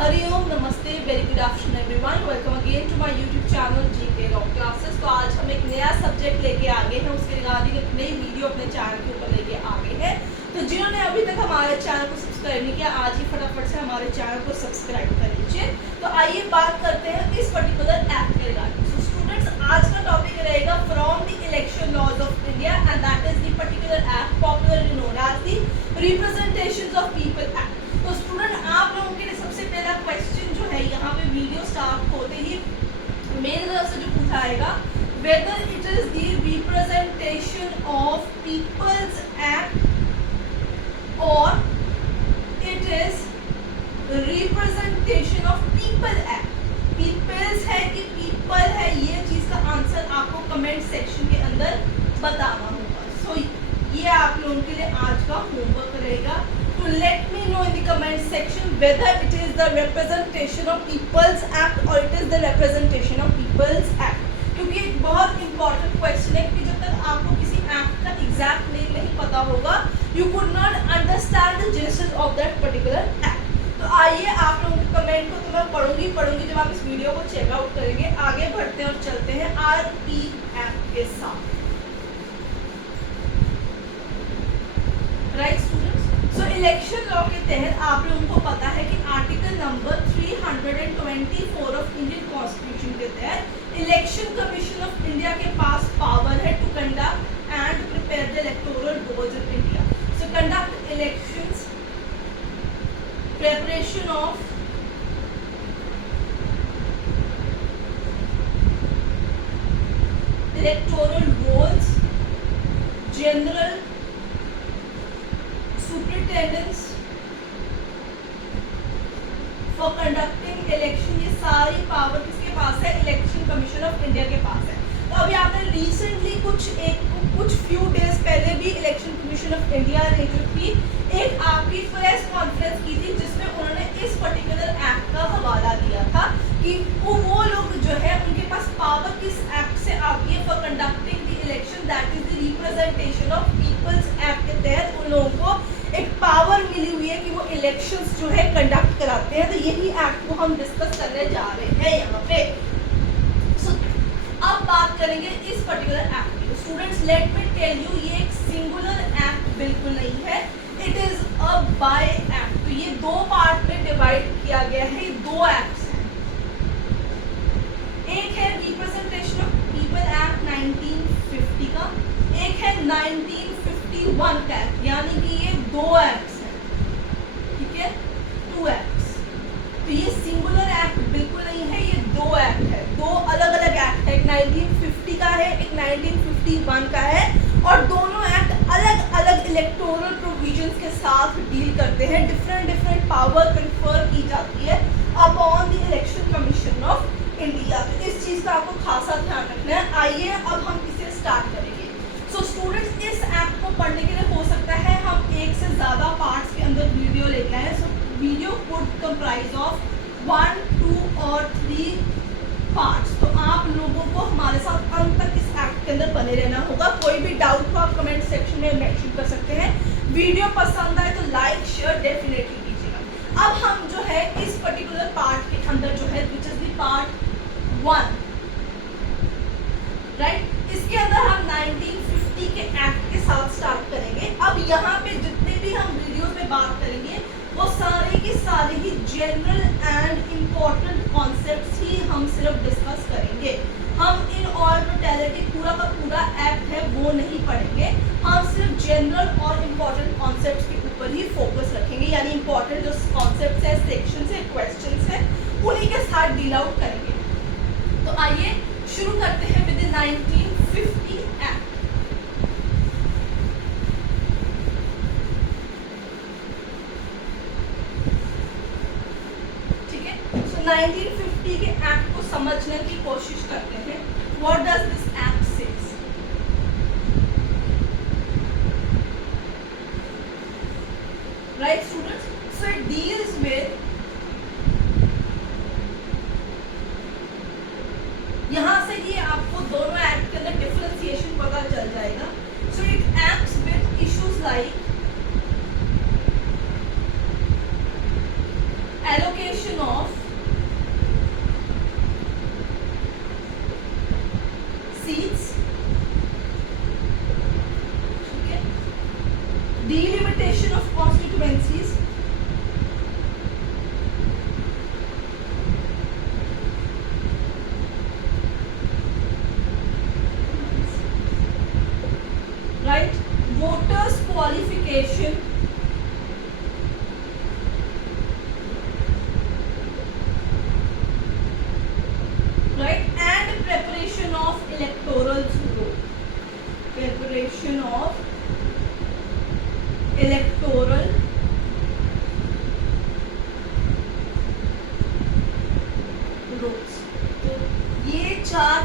हरिओम नमस्ते very good afternoon everyone, welcome again to my YouTube channel GK rock classes. तो आज हम एक नया सब्जेक्ट लेके आ गए हैं, उसके रिगार्डिंग एक नई वीडियो अपने चैनल के ऊपर लेके आ गए हैं। तो जिन्होंने अभी तक हमारे चैनल को सब्सक्राइब नहीं किया, आज ही फटाफट से हमारे चैनल को सब्सक्राइब कर लीजिए। तो आइए बात करते हैं इस पर्टिकुलर ऐप के रिगार्डिंग। सो स्टूडेंट्स, आज का टॉपिक रहेगा from the election laws of India and that is the particular app popularly known as the representations of people act. तो स्टूडेंट, आप लोगों के लिए सबसे पहला क्वेश्चन जो है यहाँ पे वीडियो स्टार्ट होते ही मेरी तरफ से जो पूछाएगा, whether it is the representation of people's act और it is representation of people act. People's है कि पीपल है, ये चीज का आंसर आपको कमेंट सेक्शन के अंदर बताना होगा। सो ये आप लोगों के लिए आज का होमवर्क रहेगा। तो let me know in the comment section whether it is the representation of people's act और it is the representation of people's act. क्योंकि एक बहुत इंपॉर्टेंट क्वेश्चन है कि जब तक आपको किसी एक्ट का एग्जैक्ट नेम नहीं पता होगा, you could not understand the genesis of that particular act. तो आइए आप लोगों के कमेंट को तो मैं पढ़ूंगी जब आप इस वीडियो को चेकआउट करेंगे। आगे बढ़ते हैं और चलते हैं आरपी एक्ट के साथ। Right students, so election law के तहत आप लोगों को पता है कि article number 324 of Indian constitution के तहत इलेक्शन कमीशन ऑफ इंडिया के पास पावर है to conduct and prepare the electoral rolls in India. So conduct elections, preparation of electoral rolls, general superintendents for conducting election, ये सारी power किसके पास है? Election commission of India के पास है। तो अभी आपने रिसेंटली कुछ फ्यू डेज पहले भी इलेक्शन कमीशन ऑफ इंडिया ने जो थी एक आपकी प्रेस कॉन्फ्रेंस की थी, जिसमें उन्होंने इस पर्टिकुलर एक्ट का हवाला दिया था कि वो लोग जो है उनके पास पावर किस एक्ट से आती है for conducting the election, that is the representation of people's act के तहत उन लोगों को एक पावर मिली हुई है कि वो इलेक्शंस जो है कंडक्ट कराते हैं। तो यही एक्ट को हम डिस्कस करने जा रहे हैं यहाँ पे। सो अब बात करेंगे इस पर्टिकुलर एक्ट की। Students, let me tell you, ये एक सिंगुलर एक्ट बिल्कुल नहीं है, it is a by act. तो ये दो पार्ट में डिवाइड किया गया है। ये दो एक्ट्स हैं, एक है रिप्रेजेंटेशन ऑफ पीपल एक्ट 1950 का, एक है 1951 का एक्ट, यानी कि ये दो एक्ट्स हैं, ठीक है, टू एक्ट्स। तो ये सिंगुलर एक्ट बिल्कुल नहीं है, ये दो एक्ट है, दो अलग अलग एक्ट है, एक 1950 का है, एक 1951 का है, और दोनों एक्ट अलग अलग इलेक्टोरल प्रोविजंस के साथ डील करते हैं। डिफरेंट पावर कन्फर की जाती है upon the election commission of India. तो इस चीज का आपको खासा ध्यान रखना है। आइए अब हम इसे स्टार्ट करेंगे। सो स्टूडेंट्स, इस एक्ट को पढ़ने के लिए हो सकता है हम एक से ज्यादा पार्ट्स के अंदर वीडियो लेके आए। So video would comprise of 1, 2 और 3 पार्ट्स। तो आप लोगों को हमारे साथ अंत तक इस एक्ट के अंदर बने रहना होगा। कोई भी डाउट हो आप कमेंट सेक्शन में मेंशन कर सकते हैं। वीडियो पसंद आए तो लाइक शेयर डेफिनेटली कीजिएगा। अब हम जो है इस पर्टिकुलर पार्ट के अंदर जो है which is the part 1, right, इसके अंदर हम 1950 के एक्ट के साथ स्टार्ट करेंगे। अब यहाँ पे जितने भी हम वीडियोस में बात करेंगे वो सारे के सारे ही जनरल एंड इम्पोर्टेंट कॉन्सेप्ट्स ही हम सिर्फ डिस्कस करेंगे। हम इन ऑल टोटलिटी पूरा का पूरा एक्ट है वो नहीं पढ़ेंगे, हम सिर्फ जनरल और इम्पोर्टेंट कॉन्सेप्ट्स के ऊपर ही फोकस रखेंगे, यानी इम्पोर्टेंट जो कॉन्सेप्ट्स है, सेक्शंस है, क्वेश्चंस है, उन्हीं के साथ डील आउट करेंगे। तो आइए शुरू करते हैं विद 1950 एक्ट। ठीक है, सो 1950 के एक्ट को समझने की कोशिश करते हैं। What does this act says? Right students, so it deals with, यहाँ से ही आपको दोनों एक्ट के अंदर डिफरेंशिएशन पता चल जाएगा। So it acts with issues like allocation of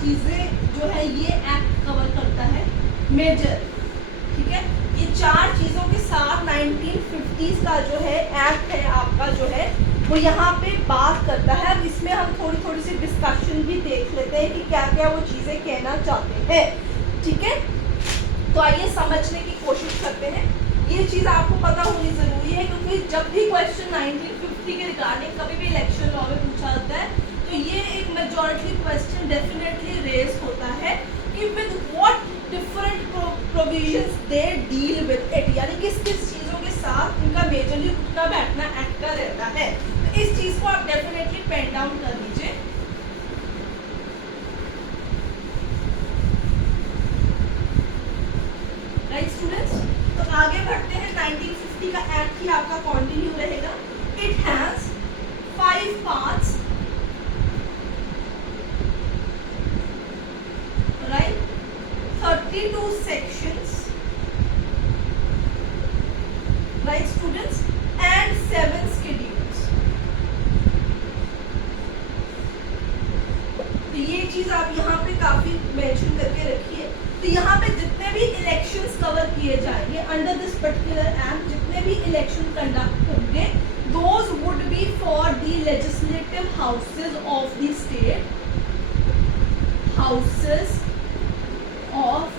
चीजें जो है ये एक्ट कवर करता है मेजर, ठीक है। ये 4 चीजों के साथ 1950s का जो है एक्ट है आपका जो है वो यहाँ पे बात करता है। अब इसमें हम थोड़ी थोड़ी सी डिस्कशन भी देख लेते हैं कि क्या क्या वो चीजें कहना चाहते हैं, ठीक है। तो आइए समझने की कोशिश करते हैं। ये चीज आपको पता होनी जरूरी है क्योंकि जब भी क्वेश्चन 1950 के रिगार्डिंग कभी भी इलेक्शन लॉ में पूछा जाता है तो ये एक मेजॉरिटी क्वेश्चन डेफिनेटली रेज होता है कि with what different provisions they deal with it, यानी किस किस चीजों के साथ उनका मेजरली उठना बैठना एक्ट का रहता है। तो इस चीज को आप डेफिनेटली पेन डाउन कर लीजिए। राइट स्टूडेंट्स, तो आगे बढ़ते हैं। 1950 का एक्ट ही आपका कंटिन्यू रहेगा। It has 5 parts, right, 32 sections, right students, and 7 schedules। तो ये चीज आप यहाँ पे काफी मेंशन करके रखिए। तो यहाँ पे जितने भी इलेक्शंस कवर किए जाएंगे अंडर दिस पर्टिकुलर एक्ट, जितने भी इलेक्शन कंडक्ट होंगे, those would be for the legislative houses of the state, houses of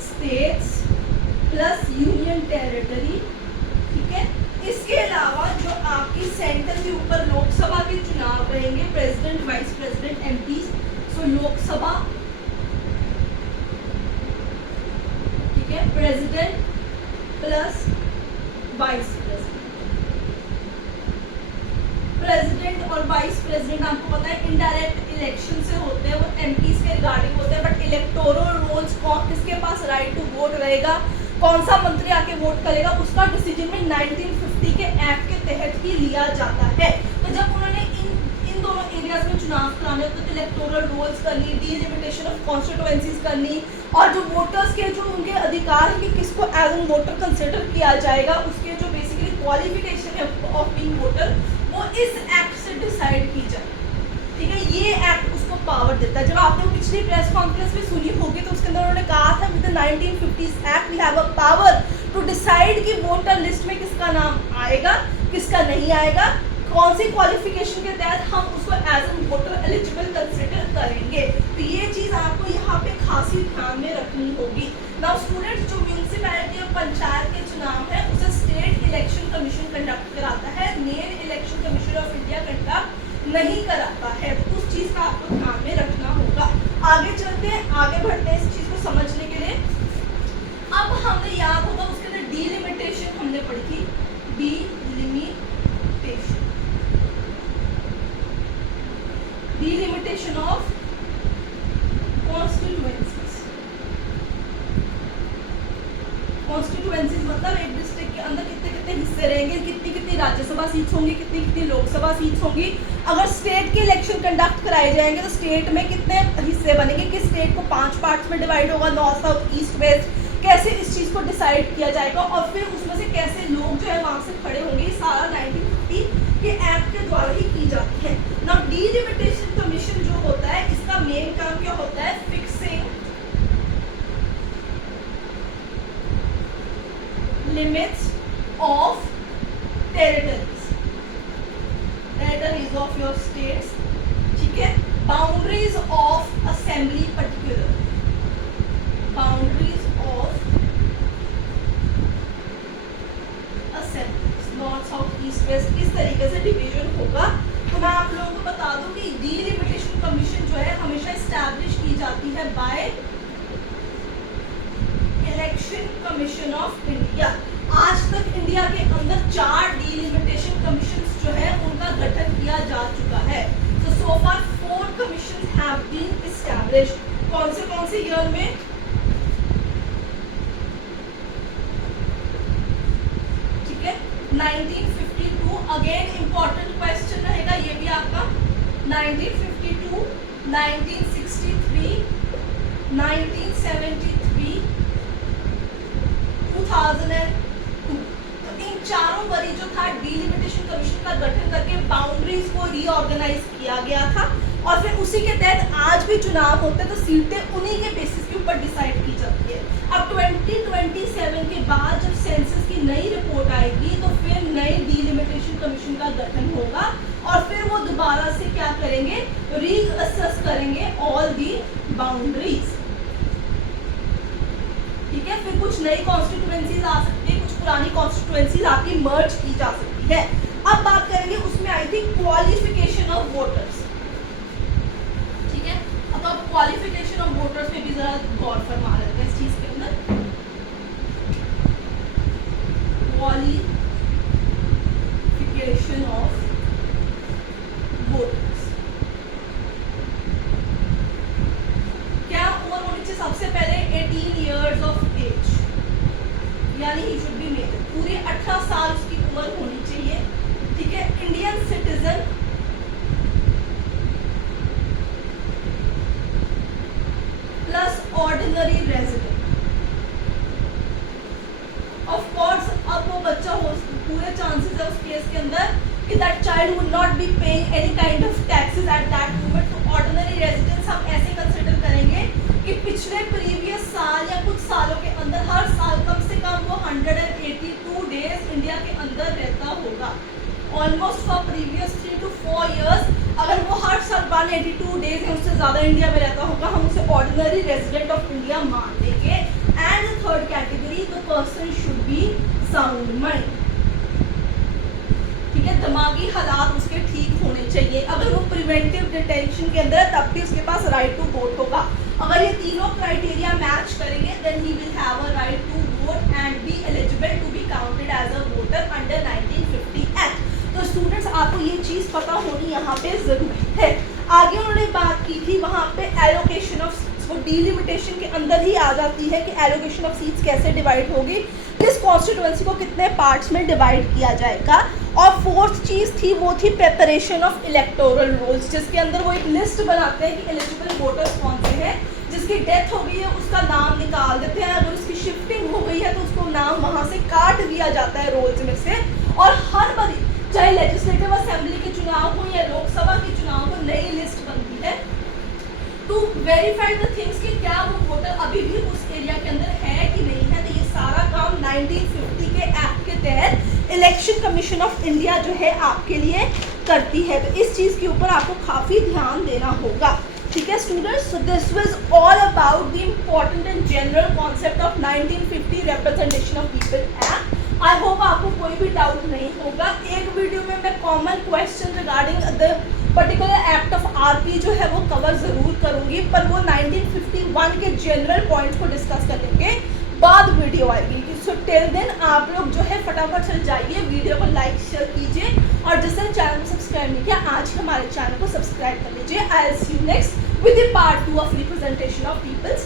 states plus union territory, ठीक है। इसके अलावा जो आपकी सेंटर के ऊपर लोकसभा के चुनाव रहेंगे, प्रेसिडेंट, वाइस प्रेसिडेंट, एमपी, सो लोकसभा, ठीक है, president plus vice president. President और वाइस प्रेसिडेंट आपको पता है इनडायरेक्ट इलेक्शन से होते हैं, वो एमपीज के रिगार्डिंग होते हैं, बट इलेक्टोरल रोल्स कौन किसके पास राइट टू वोट रहेगा, कौन सा मंत्री आके वोट करेगा, उसका डिसीजन में 1950 के एक्ट के तहत ही लिया जाता है। तो जब उन्होंने इन दोनों एरियाज में चुनाव कराने होते तो इलेक्टोरल रोल्स करनी, डीलिमिटेशन ऑफ कॉन्स्टिट्यूएंसीज करनी, और जो वोटर्स के जो उनके अधिकार है कि किसको एज एन वोटर कंसिडर किया जाएगा, उसके जो बेसिकली क्वालिफिकेशन है ऑफ बीइंग वोटर, वो इस एक्ट से डिसाइड की जाए, ठीक है। ये एक्ट उसको पावर देता है। जब आपने पिछली प्रेस कॉन्फ्रेंस में सुनी होगी तो उसके अंदर उन्होंने कहा था with the 1950s act we have a power to decide कि वोटर लिस्ट में किसका नाम आएगा, किसका नहीं आएगा, कौन सी क्वालिफिकेशन के तहत हम उसको as an voter eligible consider करेंगे। तो ये चीज आपको यहाँ पे खासी ध्यान में रखनी होगी। नाउ स्टूडेंट्स, जो म्यूनिसिपैलिटी और पंचायत के चुनाव है उसे स्टेट इलेक्शन कमीशन कंडक्ट कराता है, main election commission of India conduct नहीं कराता है। तो उस चीज का आपको ध्यान में रखना होगा। आगे चलते हैं, आगे बढ़ते हैं इस चीज को समझने के लिए। अब हमने याद होगा उसके अंदर डीलिमिटेशन हमने पढ़ी थी, delimitation, delimitation of constituencies. Constituencies मतलब एक डिस्ट्रिक्ट के अंदर कितने कितने हिस्से रहेंगे, कितनी कितनी राज्यसभा सीट्स होंगी, कितनी कितनी लोकसभा सीट्स होंगी। अगर स्टेट के इलेक्शन कंडक्ट कराए जाएंगे तो स्टेट में कितने हिस्से बनेंगे, किस स्टेट को 5 पार्ट्स में डिवाइड होगा, नॉर्थ, साउथ, ईस्ट, वेस्ट, कैसे इस चीज को डिसाइड किया जाएगा, और फिर उसमें से कैसे लोग जो है वहां से खड़े होंगे, सारा 1950 के एक्ट के द्वारा ही की जाती है। नाउ डीलिमिटेशन कमीशन जो होता है इसका मेन काम क्या होता है, fixing limits of territories, territories of your states, ठीक है, boundaries of assembly particular, boundaries of assemblies, north, south, east, west, इस तरीके से डिवीजन होगा। तो मैं आप लोगों को बता दूं कि डीलिमिटेशन कमीशन जो है हमेशा एस्टैब्लिश की जाती है by election commission of India. आज तक इंडिया के अंदर 4 डीलिमिटेशन कमीशंस जो है उनका गठन किया जा चुका है। So far 4 commissions have been established। कौन से ईयर में, ठीक है, 1952। अगेन इंपॉर्टेंट क्वेश्चन रहेगा ये भी आपका, 1952, 1963, 1973, 2002। तो इन चारों वरी जो था डीलिमिटेशन कमीशन का गठन करके बाउंड्रीज को रीऑर्गेनाइज किया गया था। और फिर उसी के तहत आज भी चुनाव होते हैं, तो सीटें उन्हीं के बेसिस के ऊपर डिसाइड की जाती है। अब 2027 के बाद जब सेंसस की नई रिपोर्ट आएगी तो फिर नई डिलिमिटेशन कमीशन का गठन होगा और फिर वो दोबारा से क्या करेंगे, रीअसेस करेंगे ऑल दी बाउंड्रीज। ठीक है, फिर कुछ नई कॉन्स्टिट्यूएंसीज आ सकती है, कुछ पुरानी कॉन्स्टिट्यूएंसीज आपकी मर्ज की जा सकती है। अब बात करेंगे उसमें आई थी क्वालिफिकेशन ऑफ वोटर्स। ठीक है, अब आप क्वालिफिकेशन ऑफ वोटर्स पे भी जरा गौर फरमा लेते हैं इस चीज के अंदर। क्वालिफिकेशन ऑफ वोटर्स क्या उम्र होनी चाहिए? सबसे पहले 18 इयर्स ऑफ एज, यानी ही शुड बी मेल, पूरे 18 साल उसकी उम्र होनी चाहिए। ठीक है, Indian citizen plus ordinary resident. Of course अब वो बच्चा हो, पूरे चांसेस है उस केस के अंदर कि that child would not be paying any kind of taxes at that moment. तो ऑर्डिनरी रेजिडेंस हम ऐसे कंसिडर करेंगे कि पिछले प्रीवियस साल या कुछ सालों के अंदर हर साल कम से कम वो 182 डेज इंडिया के अंदर रहता होगा। Almost for previous 3 to 4 years अगर वो हर साल 182 डेज या उससे ज़्यादा इंडिया में रहता होगा, हम उसे ऑर्डिनरी रेजिडेंट ऑफ इंडिया मान देंगे। And third category, the person should be sound mind. ठीक है, दिमागी हालात उसके ठीक होने चाहिए। अगर वो प्रिवेंटिव डिटेंशन के अंदर है तब भी उसके पास राइट टू वोट होगा। अगर ये तीनों क्राइटेरिया मैच करेंगे then he will have a right to vote and be eligible to be counted as a voter under 1950 act. तो स्टूडेंट्स आपको ये चीज़ पता होनी यहाँ पे ज़रूरी है। आगे उन्होंने बात की थी वहाँ पे एलोकेशन ऑफ सीट्स, वो डिलिमिटेशन के अंदर ही आ जाती है कि एलोकेशन ऑफ सीट्स कैसे डिवाइड होगी, किस कॉन्स्टिट्यूएंसी को कितने पार्ट्स में डिवाइड किया जाएगा। और फोर्थ चीज़ थी वो थी प्रिपरेशन ऑफ इलेक्टोरल रोल्स, जिसके अंदर वो एक लिस्ट बनाते हैं कि एलिजिबल वोटर्स कौन से हैं। जिसकी डेथ हो गई है उसका नाम निकाल देते हैं, अगर उसकी शिफ्टिंग हो गई है तो उसको नाम वहाँ से काट दिया जाता है रोल्स में से। और हर बारी चाहे लेजिस्लेटिव असेंबली के चुनाव हो या लोकसभा के चुनाव हो, नई लिस्ट बनती है टू वेरीफाई द थिंग्स कि क्या वो वोटर अभी भी उस एरिया के अंदर है कि नहीं है। तो ये सारा काम 1950 के एक्ट के तहत इलेक्शन कमीशन ऑफ इंडिया जो है आपके लिए करती है। तो इस चीज़ के ऊपर आपको काफ़ी ध्यान देना होगा। ठीक है students, so this was all about the important and general concept of 1950 representation of people act. I hope आपको कोई भी डाउट नहीं होगा। एक वीडियो में मैं common question regarding the particular act of RP जो है वो कवर ज़रूर करूँगी, पर वो 1951 के जनरल पॉइंट्स को डिस्कस करेंगे, बाद वीडियो आएगी। सो टिल देन आप लोग जो है फटाफट चल जाइए, वीडियो को लाइक शेयर कीजिए और जिसने चैनल को सब्सक्राइब नहीं किया आज हमारे चैनल को सब्सक्राइब कर लीजिए। I will see you next with the part 2 of representation of people's